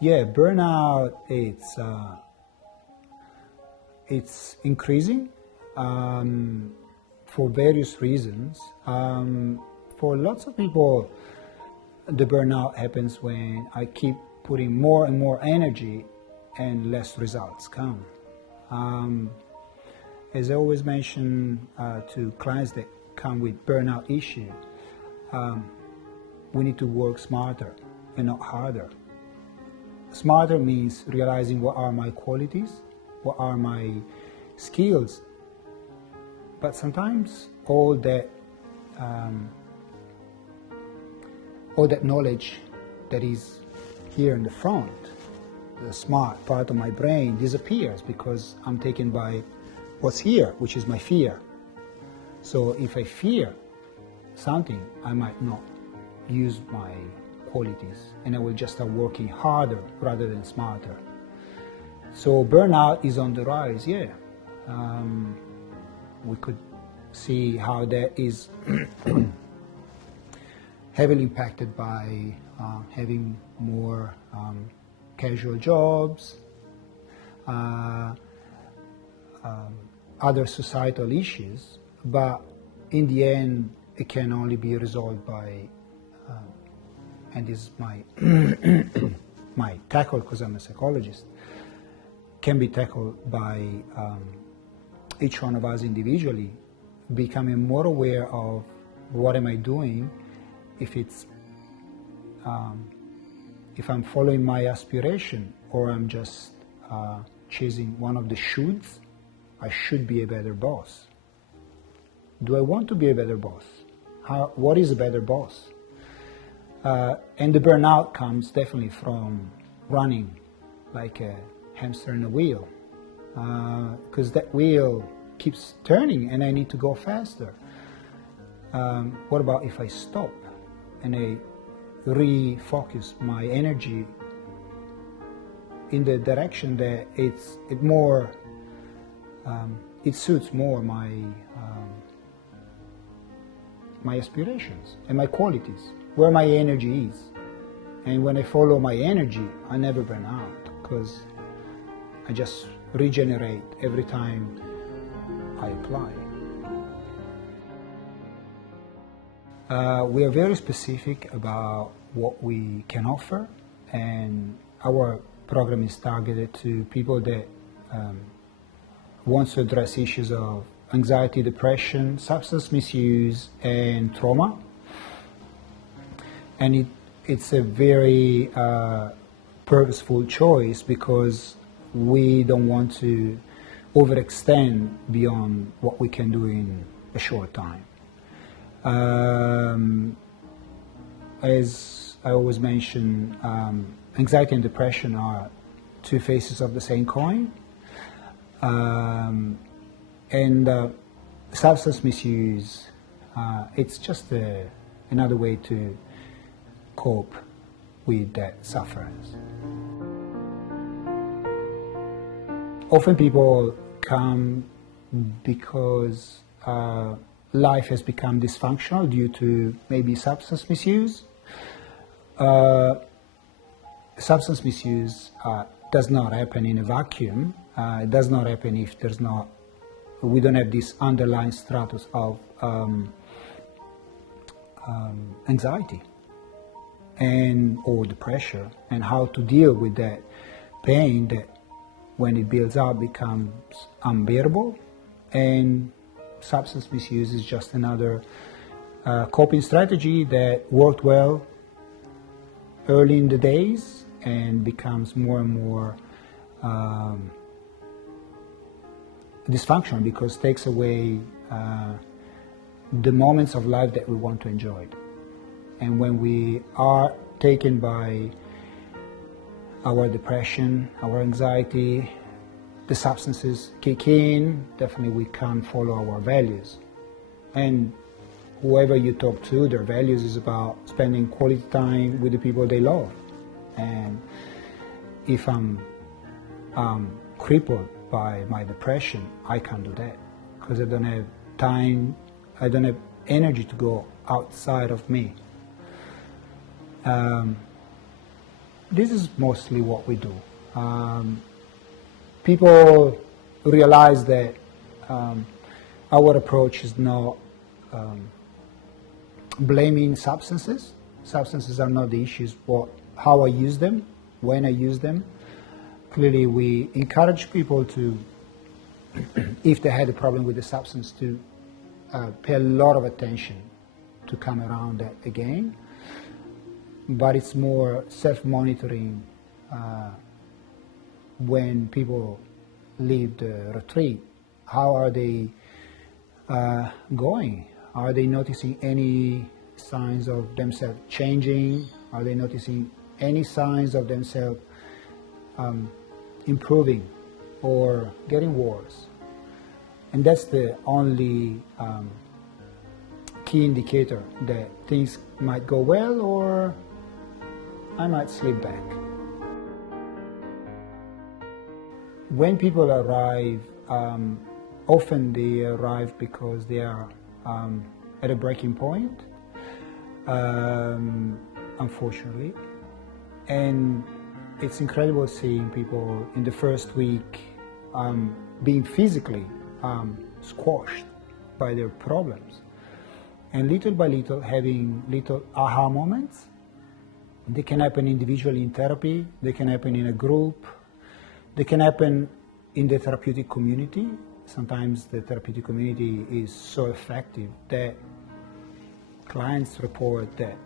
Yeah, burnout, it's increasing for various reasons. For lots of people, the burnout happens when I keep putting more and more energy and less results come. As I always mention to clients that come with burnout issue, we need to work smarter and not harder. Smarter means realizing what are my qualities, what are my skills, but sometimes all that knowledge that is here in the front, the smart part of my brain, disappears because I'm taken by what's here, which is my fear. So if I fear something, I might not use my qualities, and I will just start working harder rather than smarter. So burnout is on the rise, yeah. We could see how that is heavily impacted by having more casual jobs, other societal issues, but in the end it can only be resolved by and this is my my tackle because I'm a psychologist, can be tackled by each one of us individually, becoming more aware of what am I doing, if I'm following my aspiration or I'm just chasing one of the shoulds. I should be a better boss. Do I want to be a better boss? What is a better boss? And the burnout comes definitely from running like a hamster in a wheel, because that wheel keeps turning and I need to go faster. What about if I stop and I refocus my energy in the direction that it suits more my aspirations and my qualities, where my energy is. And when I follow my energy, I never burn out because I just regenerate every time I apply. We are very specific about what we can offer, and our program is targeted to people that want to address issues of anxiety, depression, substance misuse, and trauma. And it's a very purposeful choice because we don't want to overextend beyond what we can do in a short time. As I always mention, anxiety and depression are two faces of the same coin. And substance misuse, it's just another way to cope with that sufferance. Often people come because life has become dysfunctional due to maybe substance misuse. Substance misuse does not happen in a vacuum. It does not happen if we don't have this underlying status of anxiety or the pressure, and how to deal with that pain that when it builds up becomes unbearable. And substance misuse is just another coping strategy that worked well early in the days and becomes more and more dysfunctional because it takes away the moments of life that we want to enjoy. And when we are taken by our depression, our anxiety, the substances kick in, definitely we can't follow our values. And whoever you talk to, their values is about spending quality time with the people they love. And if I'm crippled by my depression, I can't do that because I don't have time, I don't have energy to go outside of me. this is mostly what we do. People realize that our approach is not blaming substances. Substances are not the issues, but how I use them, when I use them. Clearly, we encourage people to, if they had a problem with the substance, to pay a lot of attention to come around that again. But it's more self-monitoring when people leave the retreat. How are they going? Are they noticing any signs of themselves changing? Are they noticing any signs of themselves improving or getting worse? And that's the only key indicator that things might go well or I might slip back. When people arrive, often they arrive because they are at a breaking point, unfortunately. And it's incredible seeing people in the first week being physically squashed by their problems. And little by little having little aha moments. They can happen individually in therapy, they can happen in a group, they can happen in the therapeutic community. Sometimes the therapeutic community is so effective that clients report that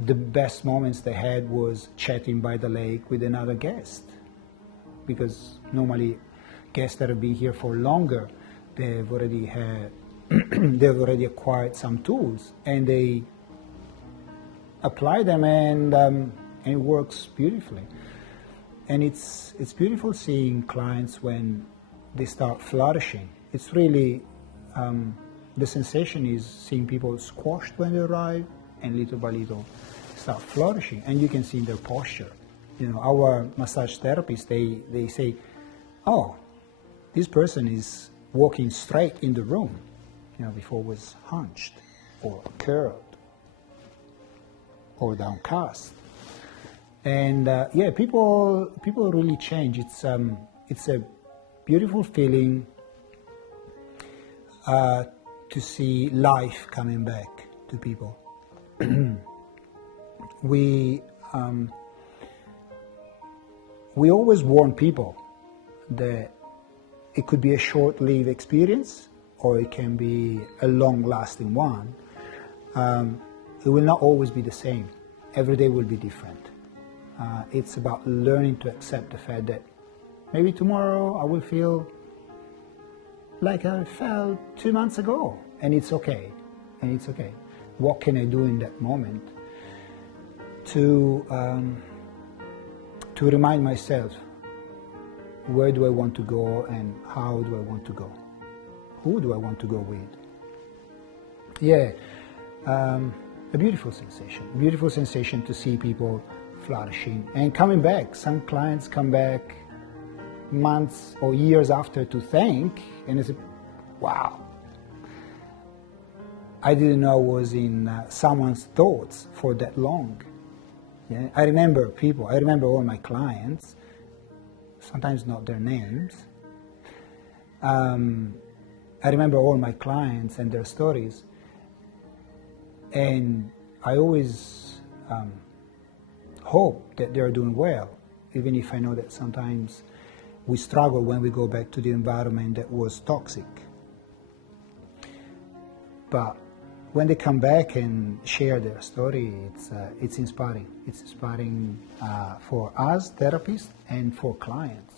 the best moments they had was chatting by the lake with another guest. Because normally guests that have been here for longer, they've already acquired some tools and they apply them and it works beautifully. And it's beautiful seeing clients when they start flourishing. It's really, the sensation is seeing people squashed when they arrive and little by little start flourishing. And you can see in their posture. You know, our massage therapists, they say, oh, this person is walking straight in the room. You know, before was hunched or curled or downcast. And yeah, people really change. It's a beautiful feeling to see life coming back to people. We always warn people that it could be a short-lived experience or it can be a long-lasting one. It will not always be the same. Every day will be different. It's about learning to accept the fact that maybe tomorrow I will feel like I felt 2 months ago, and it's okay. And it's okay. What can I do in that moment to remind myself where do I want to go and how do I want to go? Who do I want to go with? Yeah, a beautiful sensation to see people flourishing and coming back. Some clients come back months or years after to thank, and it's wow, I didn't know I was in someone's thoughts for that long. Yeah? I remember people, I remember all my clients, sometimes not their names. I remember all my clients and their stories, and I always hope that they're doing well, even if I know that sometimes we struggle when we go back to the environment that was toxic. But when they come back and share their story, it's inspiring. It's inspiring for us therapists and for clients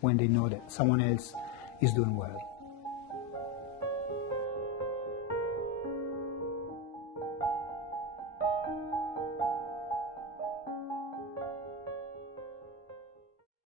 when they know that someone else is doing well.